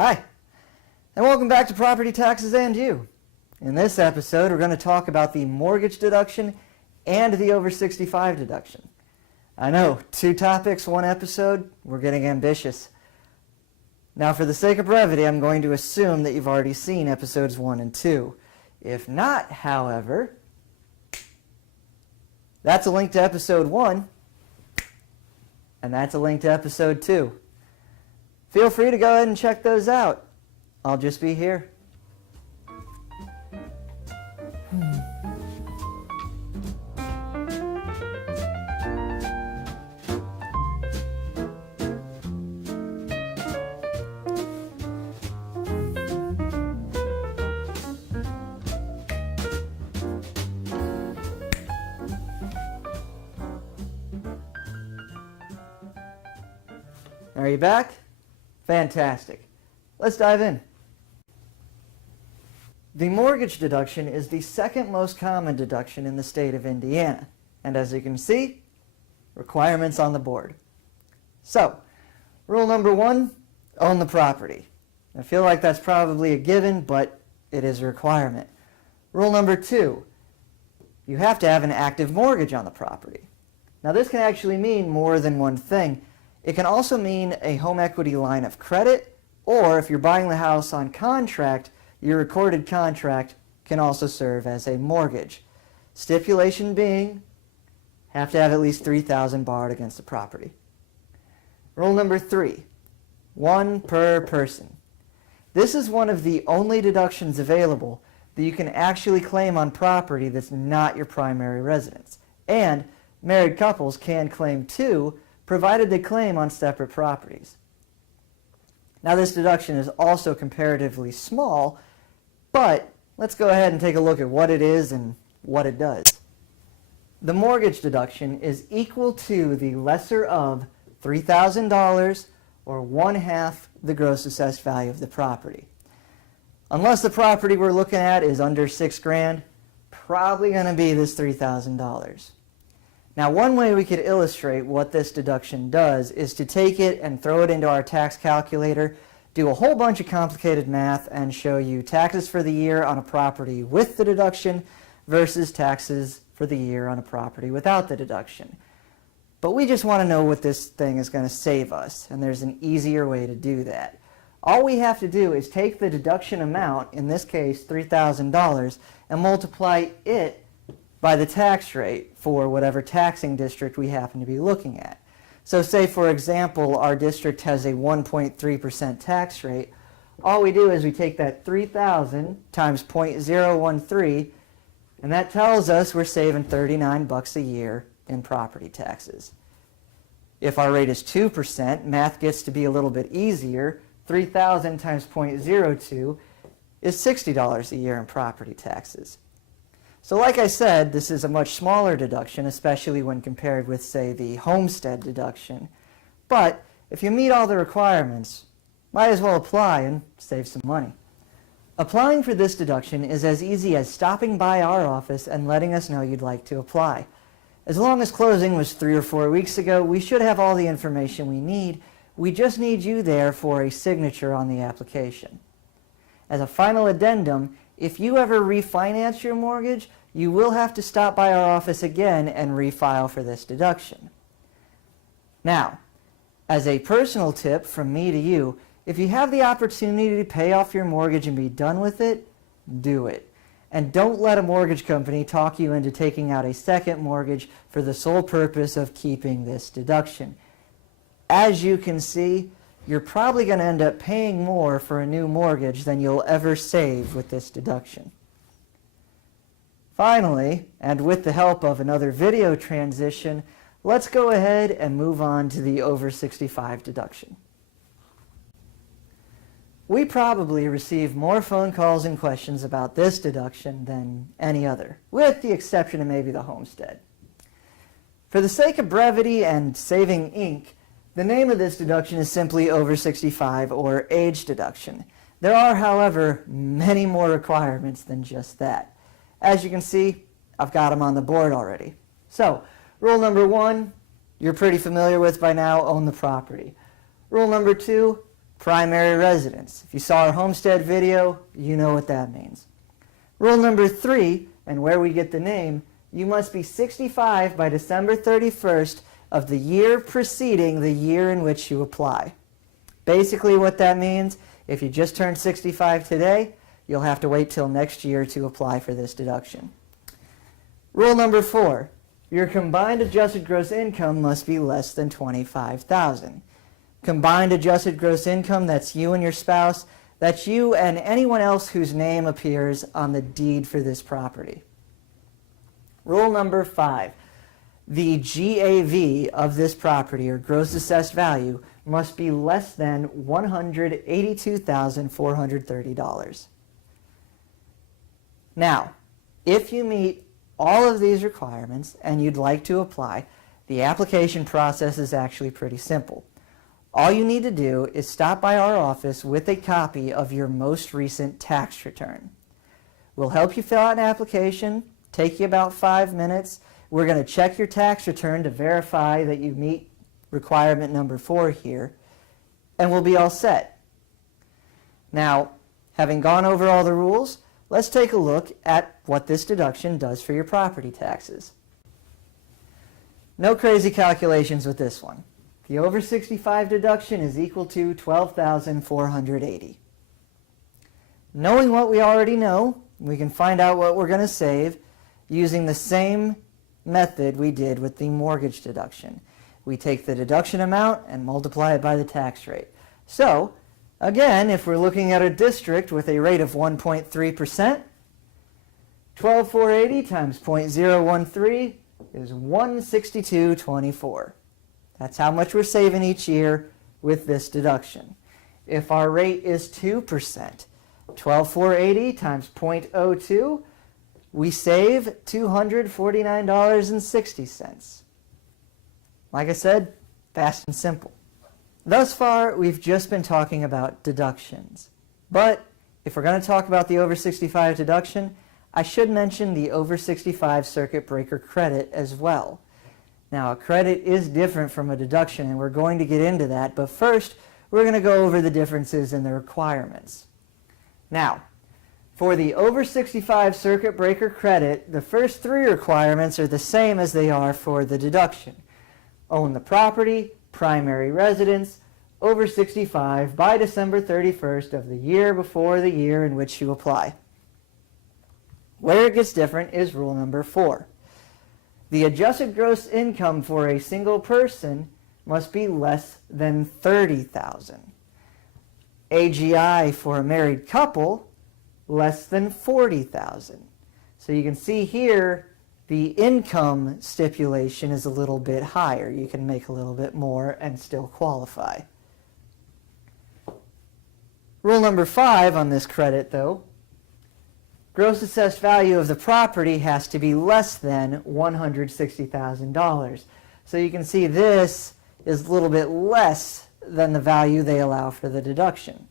Hi, and welcome back to Property Taxes and You. In this episode, we're going to talk about the mortgage deduction and the over 65 deduction. I know, 2 topics, 1 episode, we're getting ambitious. Now, for the sake of brevity, I'm going to assume that you've already seen episodes 1 and 2. If not, however, that's a link to episode 1, and that's a link to episode 2. Feel free to go ahead and check those out. I'll just be here. Are you back? Fantastic. Let's dive in. The mortgage deduction is the second most common deduction in the state of Indiana. And as you can see, requirements on the board. So, rule number 1, own the property. I feel like that's probably a given, but it is a requirement. Rule number 2, you have to have an active mortgage on the property. Now this can actually mean more than one thing. It can also mean a home equity line of credit, or if you're buying the house on contract, your recorded contract can also serve as a mortgage. Stipulation being, have to have at least $3,000 borrowed against the property. Rule number 3, 1 per person. This is one of the only deductions available that you can actually claim on property that's not your primary residence. And married couples can claim too, provided they claim on separate properties. Now this deduction is also comparatively small, but let's go ahead and take a look at what it is and what it does. The mortgage deduction is equal to the lesser of $3,000 or 1/2 the gross assessed value of the property. Unless the property we're looking at is under $6,000, probably going to be this $3,000. Now, one way we could illustrate what this deduction does is to take it and throw it into our tax calculator, do a whole bunch of complicated math, and show you taxes for the year on a property with the deduction versus taxes for the year on a property without the deduction. But we just want to know what this thing is going to save us, and there's an easier way to do that. All we have to do is take the deduction amount, in this case $3,000, and multiply it by the tax rate for whatever taxing district we happen to be looking at. So say, for example, our district has a 1.3% tax rate. All we do is we take that 3,000 times 0.013, and that tells us we're saving $39 a year in property taxes. If our rate is 2%, math gets to be a little bit easier. 3,000 times 0.02 is $60 a year in property taxes. So like I said, this is a much smaller deduction, especially when compared with, say, the homestead deduction. But if you meet all the requirements, might as well apply and save some money. Applying for this deduction is as easy as stopping by our office and letting us know you'd like to apply. As long as closing was 3 or 4 weeks ago, we should have all the information we need. We just need you there for a signature on the application. As a final addendum, if you ever refinance your mortgage, you will have to stop by our office again and refile for this deduction. Now, as a personal tip from me to you, if you have the opportunity to pay off your mortgage and be done with it, do it. And don't let a mortgage company talk you into taking out a second mortgage for the sole purpose of keeping this deduction. As you can see, you're probably going to end up paying more for a new mortgage than you'll ever save with this deduction. Finally, and with the help of another video transition, let's go ahead and move on to the over 65 deduction. We probably receive more phone calls and questions about this deduction than any other, with the exception of maybe the homestead. For the sake of brevity and saving ink, the name of this deduction is simply over 65 or age deduction. There are, however, many more requirements than just that. As you can see, I've got them on the board already. So, rule number 1, you're pretty familiar with by now, own the property. Rule number 2, primary residence. If you saw our homestead video, you know what that means. Rule number 3, and where we get the name, you must be 65 by December 31st of the year preceding the year in which you apply. Basically what that means, if you just turned 65 today, you'll have to wait till next year to apply for this deduction. Rule number 4, your combined adjusted gross income must be less than $25,000. Combined adjusted gross income, that's you and your spouse, that's you and anyone else whose name appears on the deed for this property. Rule number 5, the GAV of this property, or gross assessed value, must be less than $182,430. Now, if you meet all of these requirements and you'd like to apply, the application process is actually pretty simple. All you need to do is stop by our office with a copy of your most recent tax return. We'll help you fill out an application, take you about 5 minutes. We're going to check your tax return to verify that you meet requirement number 4 here, and we'll be all set. Now, having gone over all the rules, let's take a look at what this deduction does for your property taxes. No crazy calculations with this one. The over 65 deduction is equal to $12,480. Knowing what we already know, we can find out what we're going to save using the same method we did with the mortgage deduction. We take the deduction amount and multiply it by the tax rate. So, again, if we're looking at a district with a rate of 1.3%, 12,480 times 0.013 is 162.24. That's how much we're saving each year with this deduction. If our rate is 2%, 12,480 times 0.02, we save $249.60. Like I said, fast and simple. Thus far, we've just been talking about deductions. But if we're going to talk about the over 65 deduction, I should mention the over 65 circuit breaker credit as well. Now, a credit is different from a deduction, and we're going to get into that, but first, we're going to go over the differences in the requirements. Now, for the over 65 circuit breaker credit, the first 3 requirements are the same as they are for the deduction. Own the property, primary residence, over 65 by December 31st of the year before the year in which you apply. Where it gets different is rule number 4. The adjusted gross income for a single person must be less than $30,000. AGI for a married couple, less than $40,000. So you can see here the income stipulation is a little bit higher. You can make a little bit more and still qualify. Rule number 5 on this credit, though, gross assessed value of the property has to be less than $160,000. So you can see this is a little bit less than the value they allow for the deduction.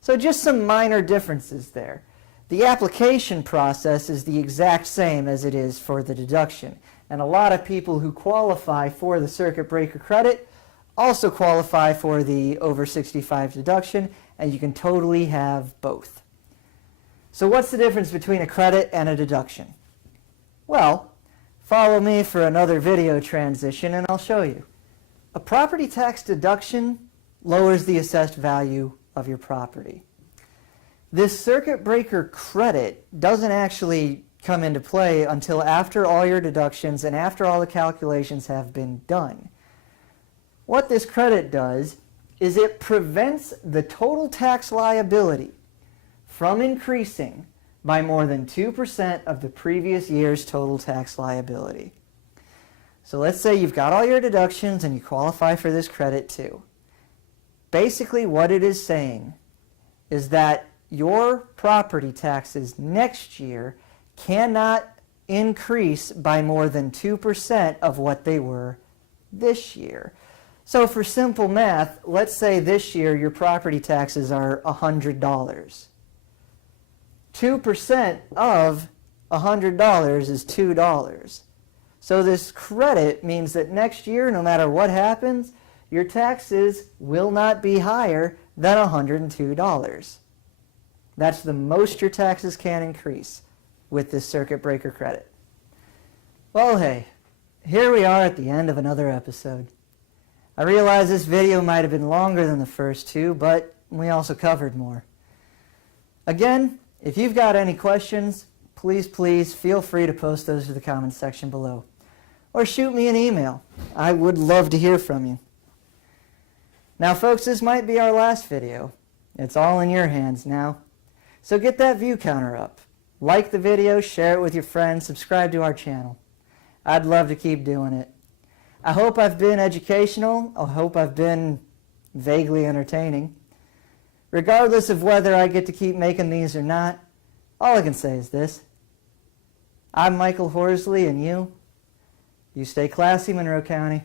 So just some minor differences there. The application process is the exact same as it is for the deduction. And a lot of people who qualify for the circuit breaker credit also qualify for the over 65 deduction, and you can totally have both. So what's the difference between a credit and a deduction? Well, follow me for another video transition and I'll show you. A property tax deduction lowers the assessed value of your property. This circuit breaker credit doesn't actually come into play until after all your deductions and after all the calculations have been done. What this credit does is it prevents the total tax liability from increasing by more than 2% of the previous year's total tax liability. So let's say you've got all your deductions and you qualify for this credit too. Basically what it is saying is that your property taxes next year cannot increase by more than 2% of what they were this year. So for simple math, let's say this year your property taxes are $100. 2% of $100 is $2. So this credit means that next year, no matter what happens, your taxes will not be higher than $102. That's the most your taxes can increase with this circuit breaker credit. Well, hey, here we are at the end of another episode. I realize this video might have been longer than the first two, but we also covered more. Again, if you've got any questions, please feel free to post those to the comments section below. Or shoot me an email. I would love to hear from you. Now folks, this might be our last video. It's all in your hands now. So get that view counter up. Like the video, share it with your friends, subscribe to our channel. I'd love to keep doing it. I hope I've been educational. I hope I've been vaguely entertaining. Regardless of whether I get to keep making these or not, all I can say is this. I'm Michael Horsley, and you stay classy, Monroe County.